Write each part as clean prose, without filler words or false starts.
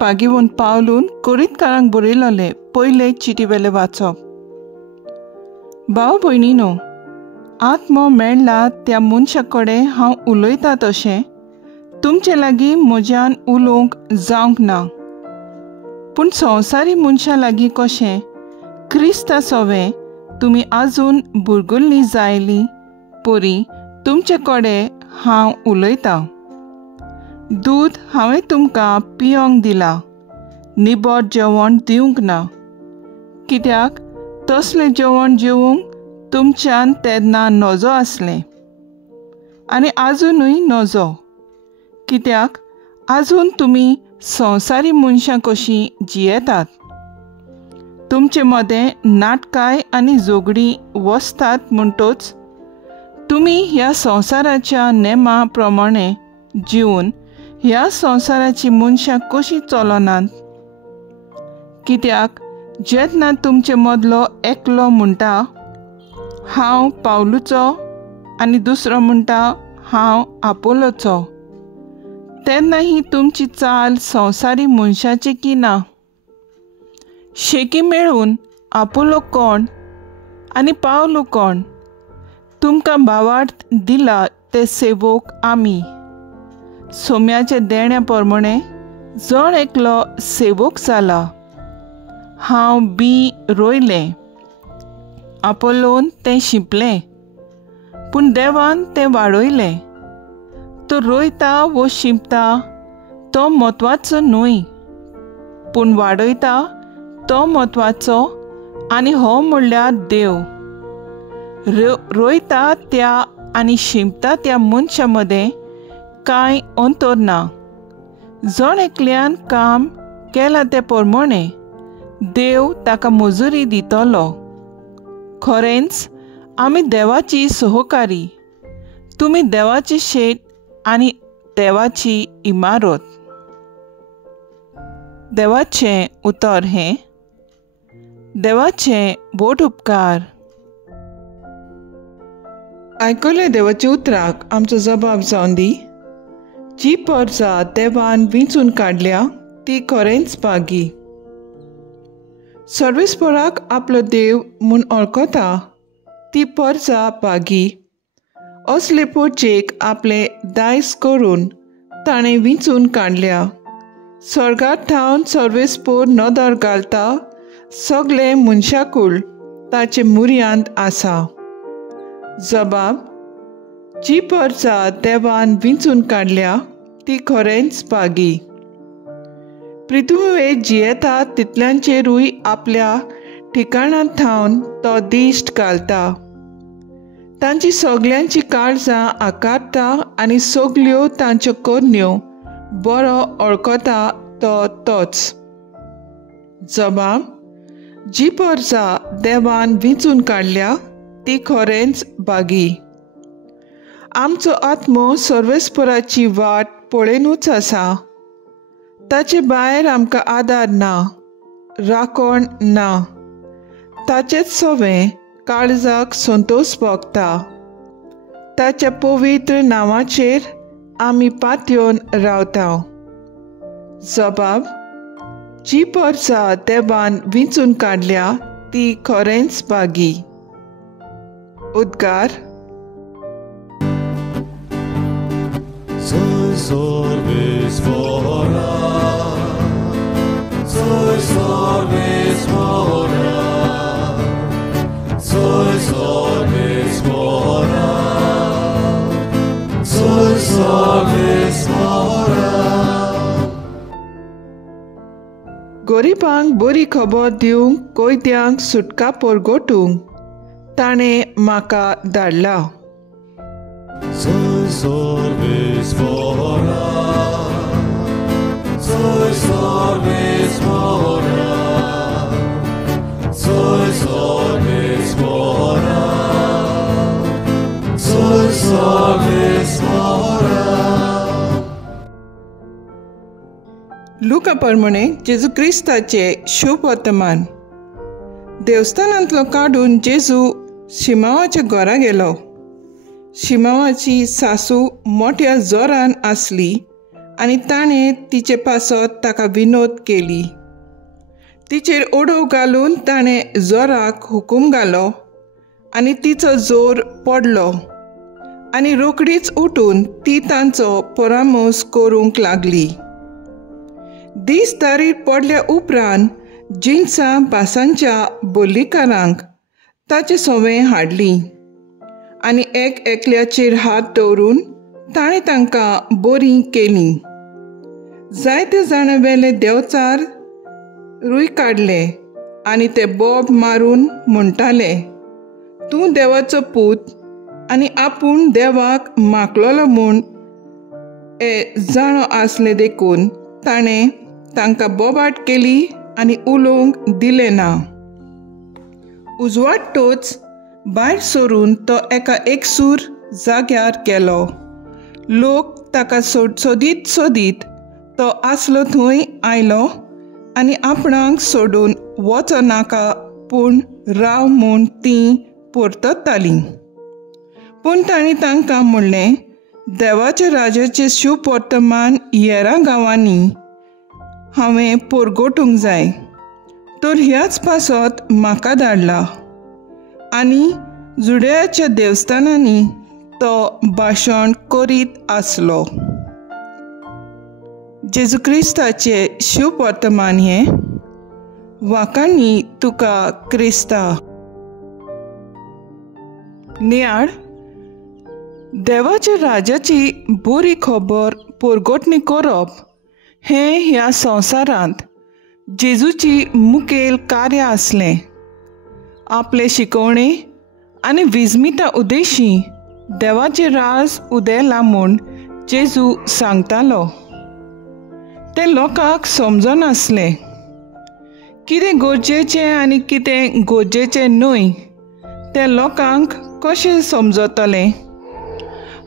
पागिवून पावलून कोरींतकारांक बरयलोले पयले चिटीवेले वाचप. भाव भयणीनो, आत्मो मेळ्ळा त्या मनशा कडेन हांव उलयतां तशें तुमचे लागीं म्हज्यान उलोवंक जावंक ना. पूण संवसारी मनशा लागीं कशें क्रिस्ता सोवें तुमी आजून बुरगुल्लीं जायलीं परी तुमचे कडेन हांव उलयतां. दूद हांवें तुमकां पियोंक दिलां, निबोड जेवण दिवंक ना. कित्याक तसलें जेवण जेवूंक तुमच्यान तेन्ना नजो आसलें, आनी आजुनूय नजो. कित्याक आजून तुमी संवसारी मनशां कशीं जियेतात. तुमचे मदें नाटकाय आनी झगडीं वसतात म्हणटच तुमी ह्या संवसाराच्या नेमा प्रमाणें जिवन ह्या संवसाराची मनशां कशीं चलनात. कित्याक जेन्ना तुमचे मदलो एकलो म्हणटा हांव पावलूचो आनी दुसरो म्हणटा हांव आपोलोचो, तेन्ना ही तुमची चाल संवसारी मनशाची की ना? शेकी मेळून आपोलो कोण आनी पावलू कोण? तुमकां भावार्थ दिला ते सेवक आमी. सोम्याचे देण्या प्रमाणें जण एकलो सेवक जाला. हांव बी रोयलें, आपोलोन तें शिंपलें, पूण देवान तें वाडयलें. तो रोयता वो शिंपता तो म्हत्वाचो न्हय, पूण वाडयता तो म्हत्वाचो, आनी हो म्हणल्यार देव. रोयता त्या आनी शिंपता त्या मनशा मदें कांय अंतर ना. जण एकल्यान काम केलां ते प्रमाणें देव ताका मजुरी दितलो. खरेंच आमी देवाची सहकारी. तुमी देवाची शेत आनी देवाची इमारत. देवाचें उतर हें. देवाचे बोट उपकार. आयकले देवाच्या उतराक आमचो जबाब जावन दी. जी पर्जा देवान विंचून काडल्या ती खरेंच पागी. सर्वेस्पराक आपलो देव म्हूण वळखता ती पर्जा पागी. असले पोरचेक आपले दायज करून ताणें विंचून काडल्या. स्वर्गांत थावन सर्वेस्पोर नदर घालता सगळे मनशाकूळ ताचे मुर्यांत आसा. जबाब. जी पर्जा देवान विंचून काडल्या ती खरेंच पागी. पृथ्वीवेर जियेता तितल्यांचेरूय आपल्या ठिकाणांत थावन तो दिश्ट घालता. तांची सगल्यांची काळजां आकारता आनी सगल्यो तांच्यो कन्यो बरो वळखता तो तोच. जबाब. जी पर्जा देवान विंचून काडल्या ती खरेंच बागी. आमचो आत्मो सर्वेस्पराची वाट पळयनूच आसा. ताचे भायर आमकां आदार ना, राखण ना. ताचेच सोवें काळजाक संतोश भोगता. ताच्या पवित्र नांवाचेर आमी पातयेवन रावता. जबाब. जी पर्जा देवान विंचून काडल्या ती खरेंच बागी. उद्गार. Soy sorbes fora, soy sorbes fora, soy sorbes fora, soy sorbes fora. गरीबांक बरी खबर दिवंक कोयत्यांक सुटका परगोटूंक ताणें म्हाका धाडला. Soy sorbes fora, soy sorbes fora, soy sorbes fora, soy sorbes fora. लुका प्रमाणे जेजू क्रिस्ताचे शुभ वर्तमान. देवस्थानांतलो काडून जेजू शिमावाच्या घरा गेलो. शिमावाची सासू मोठ्या जोरान आसली आनी ताणें तिचे पासत ताका विनोद केली. तिचेर ओडो घालून ताणें जोराक हुकूम घालो आनी तिचो जोर पडलो आनी रोखडीच उठून ती तांचो परामोस करूंक लागली. दीस तारीर पडल्या उपरांत जिन्सां भासांच्या बोल्लीकारांक ताचे सवें हाडली आनी एकल्याचेर हात दवरून ताणें तांकां बरीं केलीं. जायते जाणां वेले देंवचार रूय काडले आनी ते बोब मारून म्हणटाले, तूं देवाचो पूत आनी आपूण देवाक मागलोलो म्हूण जाणो आसले देखून ताणें तांकां बोबाट केली आनी उलोवंक दिलें ना. उजवाडटोच भायर सरून तो एका एकसूर जाग्यार गेलो. लोक ताका सोदीत सोदीत तो आसलो थंय आयलो आनी आपणाक सोडून वचो नाका पूण राव म्हूण तीं परततालीं. पूण ताणीं तांकां म्हणलें, देवाच्या राज्याचें शुभ वर्तमान हेरां गांवांनी हांवें परगोटूंक जाय, तर ह्याच पासत म्हाका धाडला. आनी जुडेयाच्या देवस्थानांनी तो भाशण करीत आसलो. जेजू क्रिस्ताचें शुभ वर्तमान हें. वाकांनी तुका क्रिस्ता. नियाळ, देवाच्या राज्याची बरी खबर परगोटणी करप हें ह्या संवसारांत जेजूची मुखेल कार्य आसलें. आपले शिकवणे आनी विजमिता उद्देशी देवाचें राज उदेला म्हूण जेजू सांगतालो. तें लोकांक समजनासलें. कितें गरजेचें आनी कितें गरजेचें न्हय तें लोकांक कशें समजतलें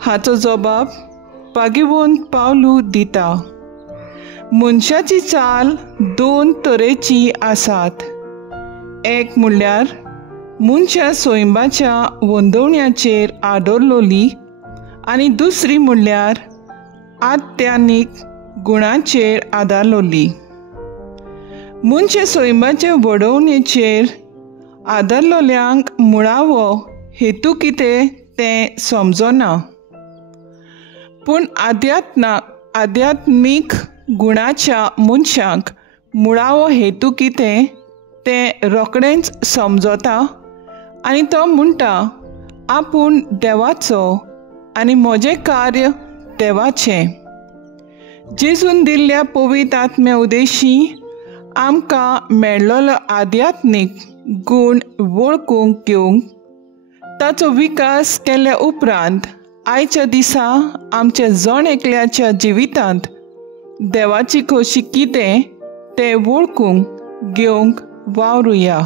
हाचो जबाब पागिवोन पावलू दिता. मनशाची चाल दोन तरेची आसात. एक म्हणल्यार मनशा सोयंबाच्या वंदवण्याचेर आदरलोली आनी दुसरी म्हणल्यार आध्यात्मीक गुणांचेर आदारलोली. मनशा सोयंबाच्या वडोवणेचेर आदारलोल्यांक मुळावो हेतू कितें तें समजना. पूण आध्यात्मीक गुणाच्या मनशाक मुळावो हेतू कितें तें रोखडेंच समजता आनी तो म्हणटा, आपूण देवाचो आनी म्हजें कार्य देवाचें. जेजून दिल्ल्या पवित्र आत्म्या उदेशी आमकां मेळ्ळोलो आध्यात्मीक गूण वळखूंक घेवंक ताचो विकास केल्या उपरांत आयच्या दिसा आमच्या जण एकल्याच्या जिवितांत देवाची खोशी कितें तें वळखूंक घेवंक वावरुया.